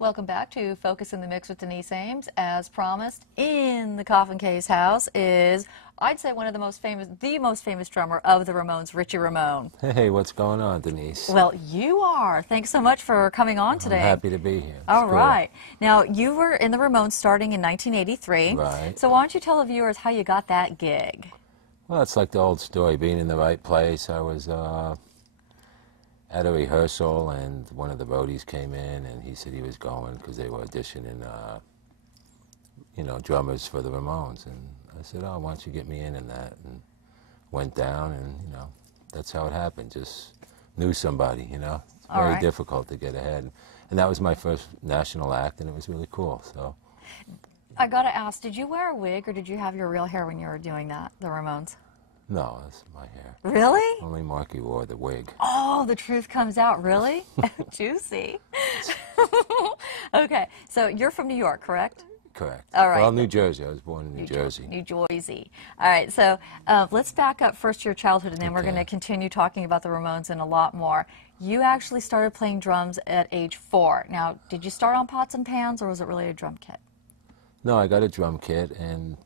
Welcome back to Focus in the Mix with Denise Ames. As promised, in the Coffin Case house is, I'd say, one of the most famous drummer of the Ramones, Richie Ramone. Hey, what's going on, Denise? Well, you are. Thanks so much for coming on today. I'm happy to be here. All right. Now, you were in the Ramones starting in 1983. Right. So why don't you tell the viewers how you got that gig? Well, it's like the old story, being in the right place. I was at a rehearsal, and one of the roadies came in, and he said he was going because they were auditioning, drummers for the Ramones. And I said, oh, why don't you get me in that? And went down, and, that's how it happened. Just knew somebody, It's very difficult to get ahead. And that was my first national act, and it was really cool, so. I got to ask, did you wear a wig, or did you have your real hair when you were doing that, the Ramones? No, that's my hair. Really? Only Marky wore the wig. Oh, the truth comes out, really? Juicy. Okay, so you're from New York, correct? Correct. All right. Well, New Jersey. I was born in New Jersey. New Jersey. All right, so let's back up first to your childhood, and then we're going to continue talking about the Ramones and a lot more. You actually started playing drums at age 4. Now, did you start on pots and pans, or was it really a drum kit? No, I got a drum kit, and...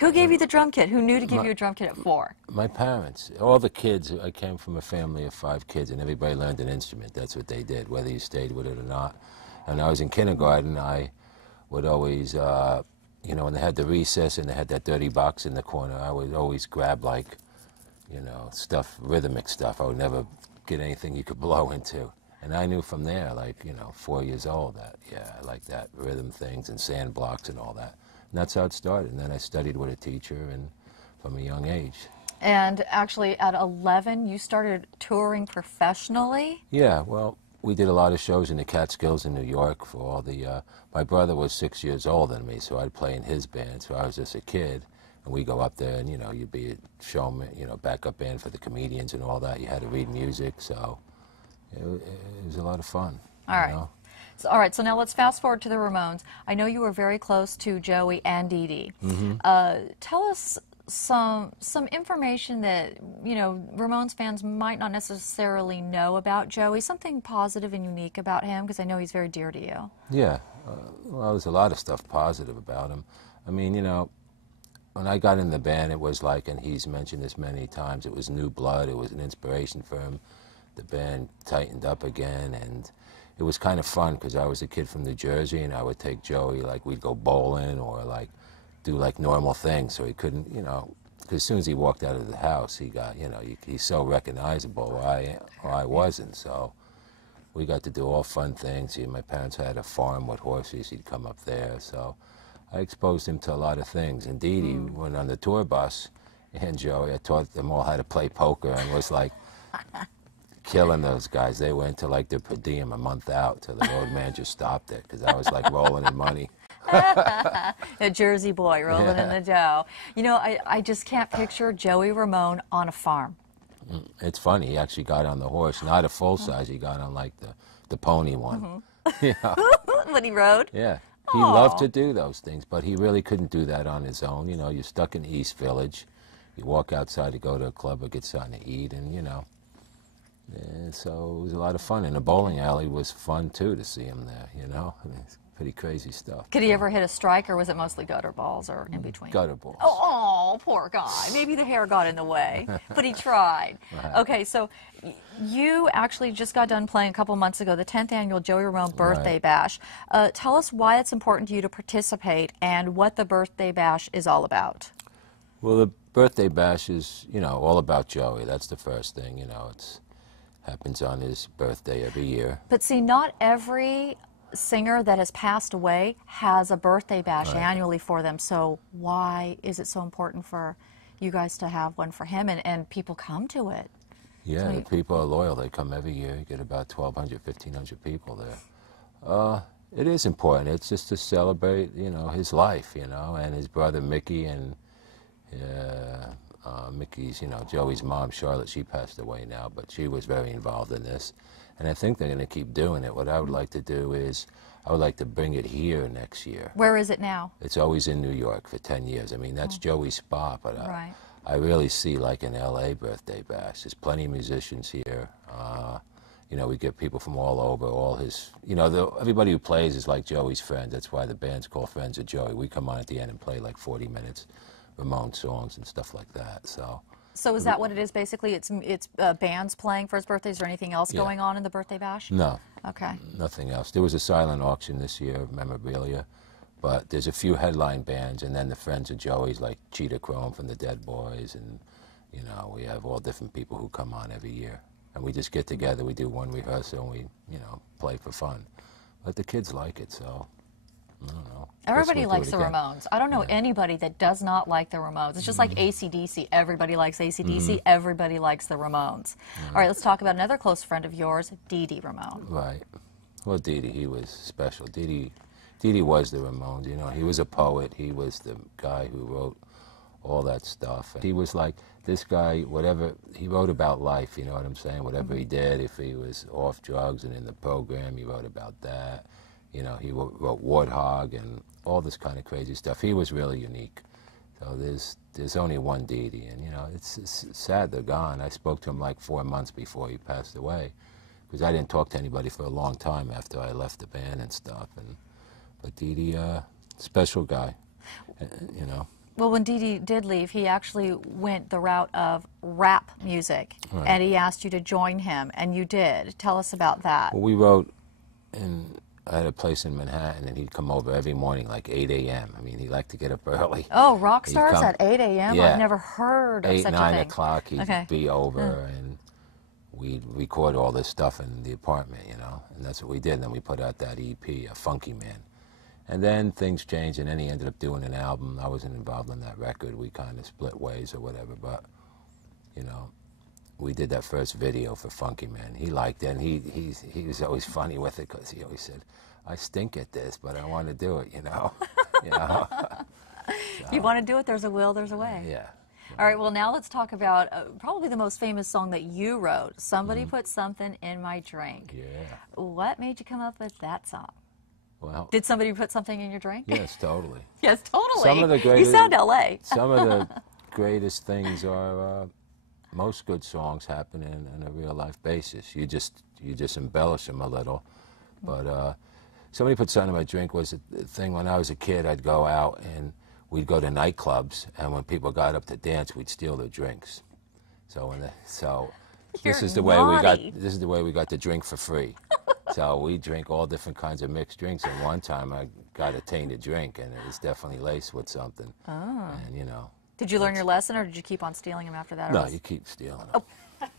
Who gave you the drum kit? Who knew to give you a drum kit at 4? My parents. All the kids. I came from a family of 5 kids, and everybody learned an instrument. That's what they did, whether you stayed with it or not. And when I was in kindergarten, I would always, when they had the recess and they had that dirty box in the corner, I would always grab, stuff, rhythmic stuff. I would never get anything you could blow into. And I knew from there, 4 years old, that, I like that, rhythm things and sand blocks and all that. And that's how it started. And then I studied with a teacher and from a young age. And actually, at 11, you started touring professionally? Yeah, well, we did a lot of shows in the Catskills in New York for all the... my brother was 6 years older than me, so I'd play in his band. So I was just a kid. And we go up there and, you'd be a showman, backup band for the comedians and all that. You had to read music, so it was a lot of fun. All right. All right, so now let's fast forward to the Ramones. I know you were very close to Joey and Dee Dee. Tell us some information that, Ramones fans might not necessarily know about Joey, something positive and unique about him, because I know he's very dear to you. Yeah, well, there's a lot of stuff positive about him. I mean, when I got in the band, it was like, and he's mentioned this many times, it was new blood, it was an inspiration for him. The band tightened up again, and it was kind of fun because I was a kid from New Jersey, and I would take Joey, we'd go bowling or do normal things, so he couldn't, because as soon as he walked out of the house, he got, he's so recognizable, or I wasn't, so we got to do all fun things. My parents had a farm with horses, he'd come up there, so I exposed him to a lot of things. And Dee Dee went on the tour bus, and Joey, I taught them all how to play poker, and was killing those guys. They went to their per diem a month out till the road manager stopped it because I was rolling in money. A Jersey boy rolling in the dough. I just can't picture Joey Ramone on a farm. It's funny. He actually got on the horse, not a full size. He got on the pony one. When he rode? Yeah. He loved to do those things, but he really couldn't do that on his own. You're stuck in East Village. You walk outside to go to a club or get something to eat, and and so it was a lot of fun. And the bowling alley was fun, too, to see him there, I mean, it's pretty crazy stuff. Could he ever hit a strike, or was it mostly gutter balls or in between? Gutter balls. Oh, poor guy. Maybe the hair got in the way, but he tried. Right. Okay, so you actually just got done playing a couple months ago, the 10th annual Joey Ramone Birthday Bash. Tell us why it's important to you to participate and what the Birthday Bash is all about. Well, the Birthday Bash is, all about Joey. That's the first thing, it's... happens on his birthday every year. But see, not every singer that has passed away has a birthday bash annually for them. So why is it so important for you guys to have one for him, and people come to it? Yeah, the people are loyal. They come every year. You get about 1,200, 1,500 people there. It is important. It's just to celebrate, his life, and his brother Mickey, and Mickey's, Joey's mom, Charlotte, she passed away now, but she was very involved in this. And I think they're going to keep doing it. What I would like to do is, I would like to bring it here next year. Where is it now? It's always in New York for 10 years. I mean, that's Joey's spot, but I really see an LA birthday bash. There's plenty of musicians here. you know, we get people from all over, all his, you know, everybody who plays is like Joey's friend. That's why the band's called Friends of Joey. We come on at the end and play like 40 minutes, Ramones songs and stuff like that. So is that what it is basically? It's bands playing for his birthday? Is there anything else going on in the birthday bash? No. Okay. Nothing else. There was a silent auction this year of memorabilia, but there's a few headline bands, and then the Friends of Joey's like Cheetah Chrome from the Dead Boys, and you know, we have all different people who come on every year. And we just get together, we do one rehearsal, and we, you know, play for fun. But the kids like it, so I don't know. Everybody likes the Ramones. I don't know anybody that does not like the Ramones. It's just like AC/DC. Everybody likes AC/DC. Everybody likes the Ramones. All right, let's talk about another close friend of yours, Dee Dee Ramone. Right. Well, Dee Dee, he was special. Dee Dee was the Ramones, you know. He was a poet. He was the guy who wrote all that stuff. He was like this guy, whatever, he wrote about life, you know what I'm saying? Whatever he did, if he was off drugs and in the program, he wrote about that. You know, he wrote Warthog and all this kind of crazy stuff. He was really unique. So there's only one Dee Dee, and you know, it's sad they're gone. I spoke to him like 4 months before he passed away, because I didn't talk to anybody for a long time after I left the band and stuff. But Dee Dee, special guy, you know. Well, when Dee Dee did leave, he actually went the route of rap music, and he asked you to join him, and you did. Tell us about that. Well, we wrote, and I had a place in Manhattan, and he'd come over every morning, like 8 a.m. I mean, he liked to get up early. Oh, rock stars at 8 a.m.? Yeah. I've never heard of 8, such a 9 thing. o'clock, he'd be over, and we'd record all this stuff in the apartment, you know, and that's what we did. And then we put out that EP, Funky Man. And then things changed, and then he ended up doing an album. I wasn't involved in that record. We kind of split ways or whatever, but, you know, we did that first video for Funky Man. He liked it, and he was always funny with it, because he always said, I stink at this, but I want to do it, you know. You know? So, you want to do it, there's a will, there's a way. Yeah. All right, well, now let's talk about probably the most famous song that you wrote, Somebody Put Something in My Drink. Yeah. What made you come up with that song? Well, did somebody put something in your drink? Yes, totally. Yes, totally. Some of the greatest, you sound L.A. Some of the greatest things are, most good songs happen in a real-life basis. You just embellish them a little. But Somebody Put Something in My Drink was a thing when I was a kid. I'd go out, and we'd go to nightclubs, and when people got up to dance, we'd steal their drinks. So this is the way we got the drink for free. So we drink all different kinds of mixed drinks, and one time I got a tainted drink, and it was definitely laced with something. Oh. And, you know. Did you learn your lesson, or did you keep on stealing them after that? No, you keep stealing them. Oh.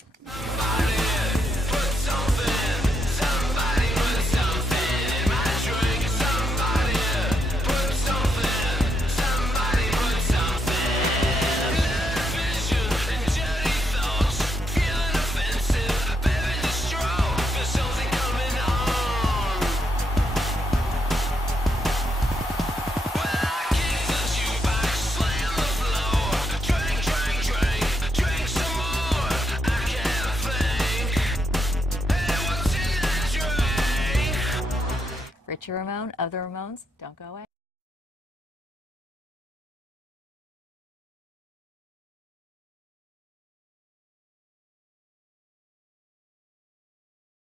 Richie Ramone of the Ramones. Don't go away.